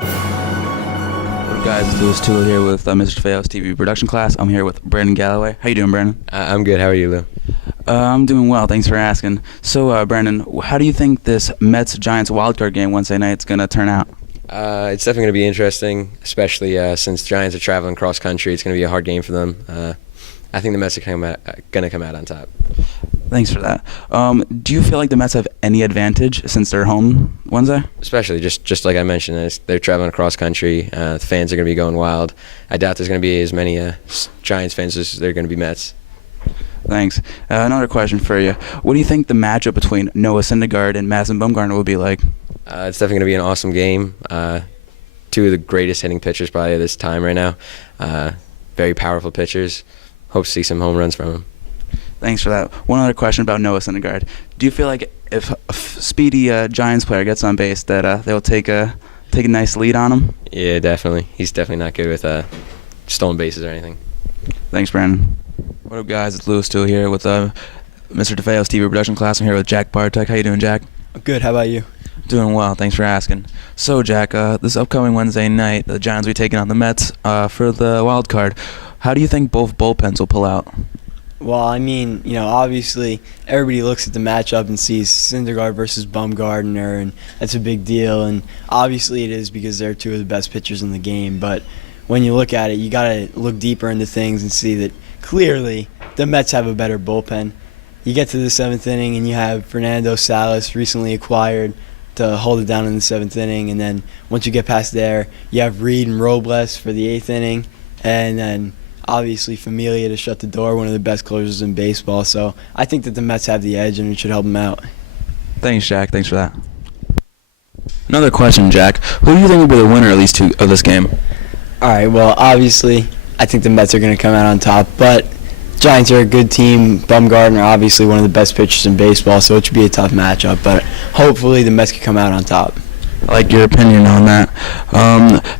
Guys, it's Lewis Toole here with Mr. DeFeo's TV production class. I'm here with Brandon Galloway. How you doing, Brandon? I'm good. How are you, Lou? I'm doing well. Thanks for asking. So, Brandon, how do you think this Mets-Giants Wildcard game Wednesday night is going to turn out? It's definitely going to be interesting, especially since Giants are traveling cross country. It's going to be a hard game for them. I think the Mets are going to come out on top. Thanks for that. Do you feel like the Mets have any advantage since they're home Wednesday? Especially, just like I mentioned, they're traveling across country. The fans are going to be going wild. I doubt there's going to be as many Giants fans as there are going to be Mets. Thanks. Another question for you. What do you think the matchup between Noah Syndergaard and Madison Bumgarner will be like? It's definitely going to be an awesome game. Two of the greatest hitting pitchers probably of this time right now. Very powerful pitchers. Hope to see some home runs from them. Thanks for that. One other question about Noah Syndergaard. Do you feel like if a speedy Giants player gets on base that they'll take a nice lead on him? Yeah, definitely. He's definitely not good with stolen bases or anything. Thanks, Brandon. What up, guys? It's Lewis Toole here with Mr. DeFeo's TV production class. I'm here with Jack Bartek. How you doing, Jack? Good. How about you? Doing well. Thanks for asking. So, Jack, this upcoming Wednesday night, the Giants will be taking on the Mets for the wild card. How do you think both bullpens will pull out? Well, I mean, obviously everybody looks at the matchup and sees Syndergaard versus Bumgarner, and that's a big deal. And obviously it is because they're two of the best pitchers in the game. But when you look at it, you got to look deeper into things and see that clearly the Mets have a better bullpen. You get to the seventh inning and you have Fernando Salas, recently acquired, to hold it down in the seventh inning. And then once you get past there, you have Reed and Robles for the eighth inning. And then obviously Familia to shut the door, one of the best closers in baseball. So I think that the Mets have the edge and it should help them out. Thanks, Jack. Thanks for that. Another question, Jack. Who do you think will be the winner of this game? All right, well, obviously I think the Mets are going to come out on top, but Giants are a good team. Bumgarner, obviously one of the best pitchers in baseball, so it should be a tough matchup. But hopefully the Mets can come out on top. I like your opinion on that.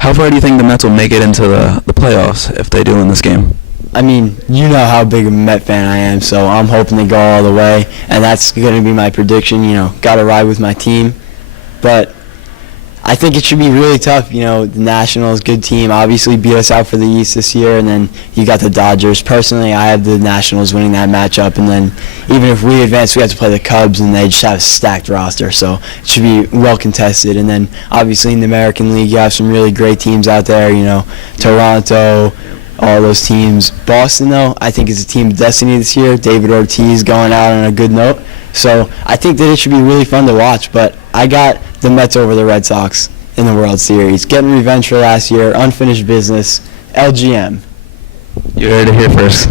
How far do you think the Mets will make it into the playoffs if they do in this game? I mean, you know how big of a Met fan I am, so I'm hoping they go all the way, and that's going to be my prediction. Got to ride with my team. But I think it should be really tough. The Nationals, good team, obviously beat us out for the East this year, and then you got the Dodgers. Personally, I have the Nationals winning that matchup, and then even if we advance, we have to play the Cubs, and they just have a stacked roster, so it should be well contested. And then obviously in the American League, you have some really great teams out there, Toronto, all those teams. Boston, though, I think is a team of destiny this year. David Ortiz going out on a good note. So I think that it should be really fun to watch, but I got the Mets over the Red Sox in the World Series. Getting revenge for last year, unfinished business, LGM. You heard it here first.